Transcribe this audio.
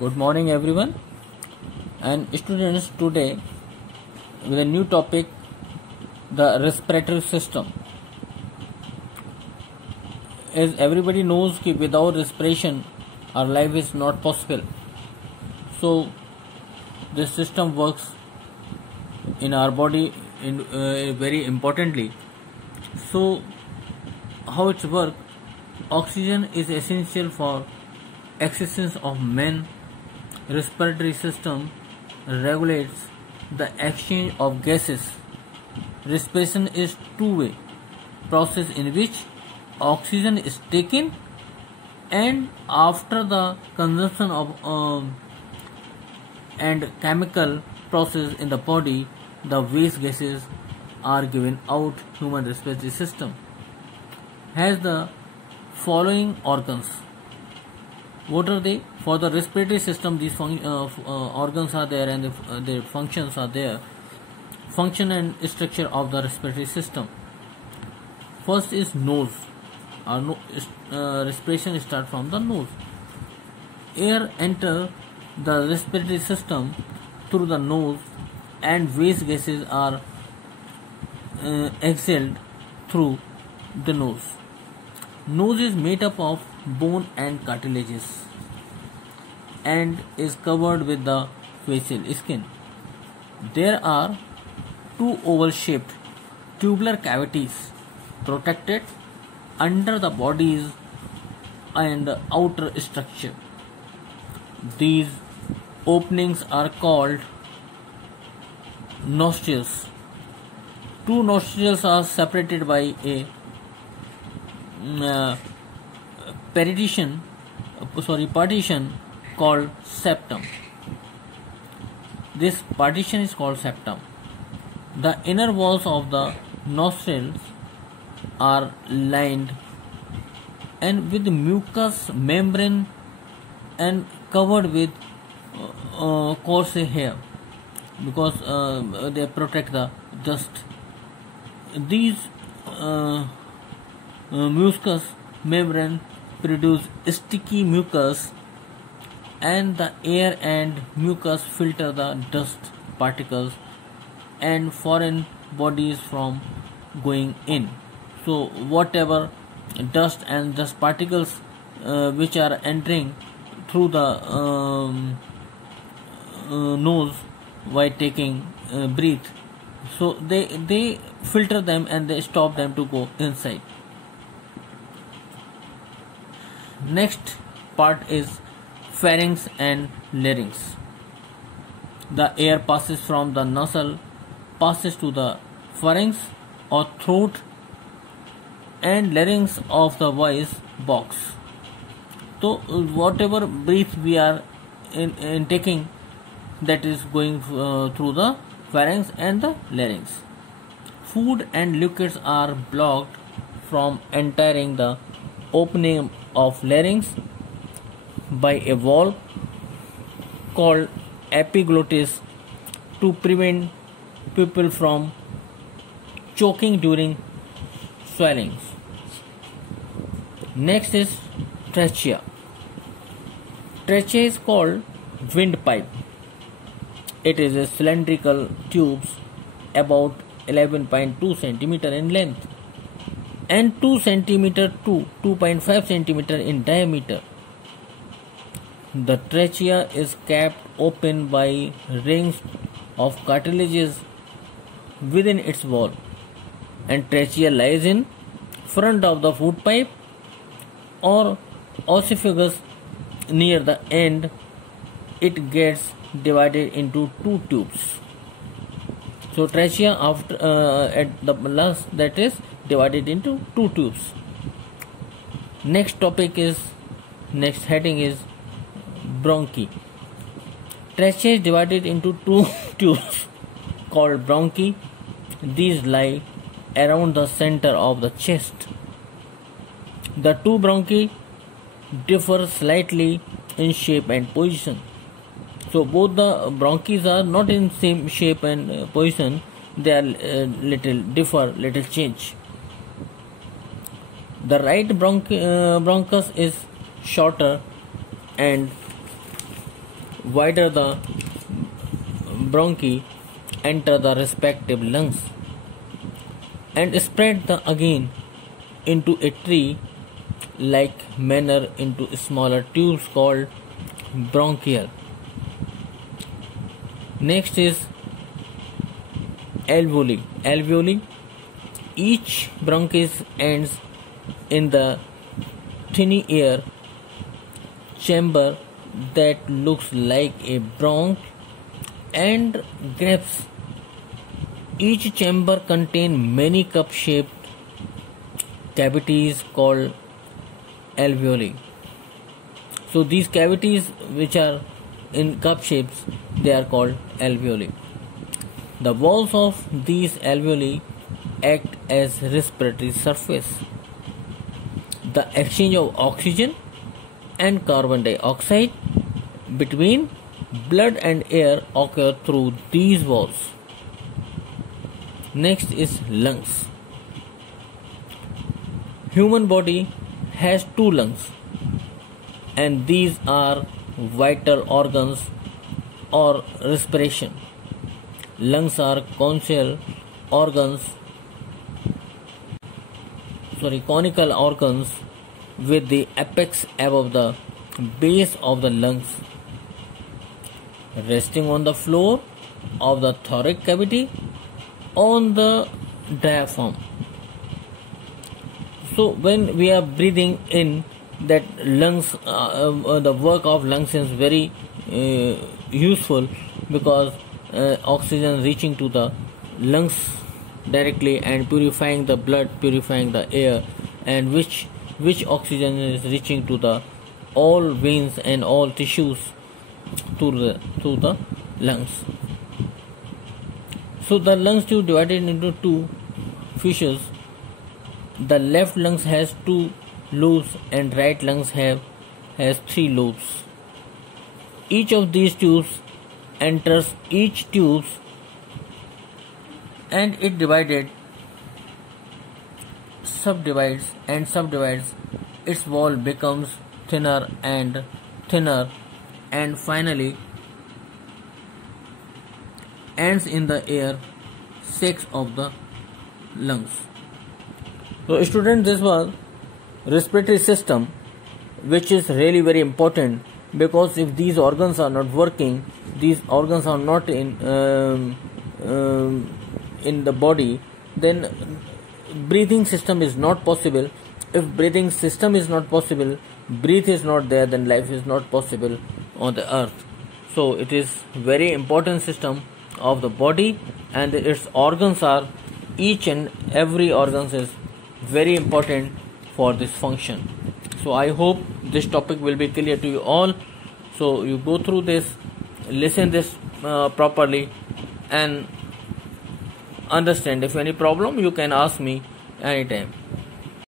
Good morning, everyone, and students. Today, with a new topic, the respiratory system. As everybody knows, that without respiration, our life is not possible. So, this system works in our body very importantly. So, how it's work? Oxygen is essential for existence of man. Respiratory system regulates the exchange of gases. Respiration is two-way process in which oxygen is taken and after the consumption of and chemical process in the body, the waste gases are given out. Human respiratory system has the following organs. What are they? For the respiratory system, these organs are there and their functions are there. Function and structure of the respiratory system. First is nose. Our respiration starts from the nose. Air enters the respiratory system through the nose and waste gases are exhaled through the nose. Nose is made up of bone and cartilages and is covered with the facial skin. There are two oval-shaped tubular cavities protected under the body's and outer structure. These openings are called nostrils. Two nostrils are separated by a partition called septum. This partition is called septum. The inner walls of the nostrils are lined and with mucous membrane and covered with coarse hair because they protect the dust. These mucous membrane produce sticky mucus and the air and mucus filter the dust particles and foreign bodies from going in. So whatever dust and dust particles which are entering through the nose while taking breath, so they filter them and they stop them to go inside. Next part is pharynx and larynx. The air passes from the nostril, passes to the pharynx or throat and larynx of the voice box. So whatever breath we are in taking, that is going through the pharynx and the larynx. Food and liquids are blocked from entering the opening of larynx by a valve called epiglottis to prevent people from choking during swellings. Next is trachea. Trachea is called windpipe. It is a cylindrical tube about 11.2 cm in length and 2 cm to 2.5 cm in diameter. The trachea is kept open by rings of cartilages within its wall, and trachea lies in front of the food pipe or oesophagus. Near the end, it gets divided into two tubes. So trachea after at the last, that is divided into two tubes. Next heading is bronchi. Trachea is divided into two tubes called bronchi. These lie around the center of the chest. The two bronchi differ slightly in shape and position. So both the bronchi are not in same shape and position. They are little change. The right bronchus is shorter and wider the bronchi enter the respective lungs and spread the again into a tree like manner into smaller tubes called bronchial. Next is alveoli. Alveoli. Each bronchus ends in the tiny air chamber that looks like a bronch and grapes. Each chamber contains many cup-shaped cavities called alveoli. So these cavities which are in cup shapes, they are called alveoli. The walls of these alveoli act as respiratory surface. The exchange of oxygen and carbon dioxide between blood and air occur through these walls. Next is lungs. Human body has two lungs, and these are vital organs or respiration. Lungs are conical organs with the apex above the base of the lungs, resting on the floor of the thoracic cavity on the diaphragm. So when we are breathing in, that lungs, the work of lungs is very useful, because oxygen reaching to the lungs directly and purifying the blood, purifying the air, and which oxygen is reaching to the all veins and all tissues to the lungs. So the lungs tube divided into two fishes. The left lungs has 2 lobes and right lungs has 3 lobes. Each of these tubes enters each tube and it subdivides. Its wall becomes thinner and finally ends in the air sacs of the lungs. So students, this was respiratory system, which is really very important, because if these organs are not working, these organs are not in the body, then breathing system is not possible. If breathing system is not possible, breath is not there, then life is not possible on the earth. So it is very important system of the body, and its organs are, each and every organs is very important for this function. So I hope this topic will be clear to you all. So you go through this, listen this properly, and understand. If any problem, you can ask me anytime.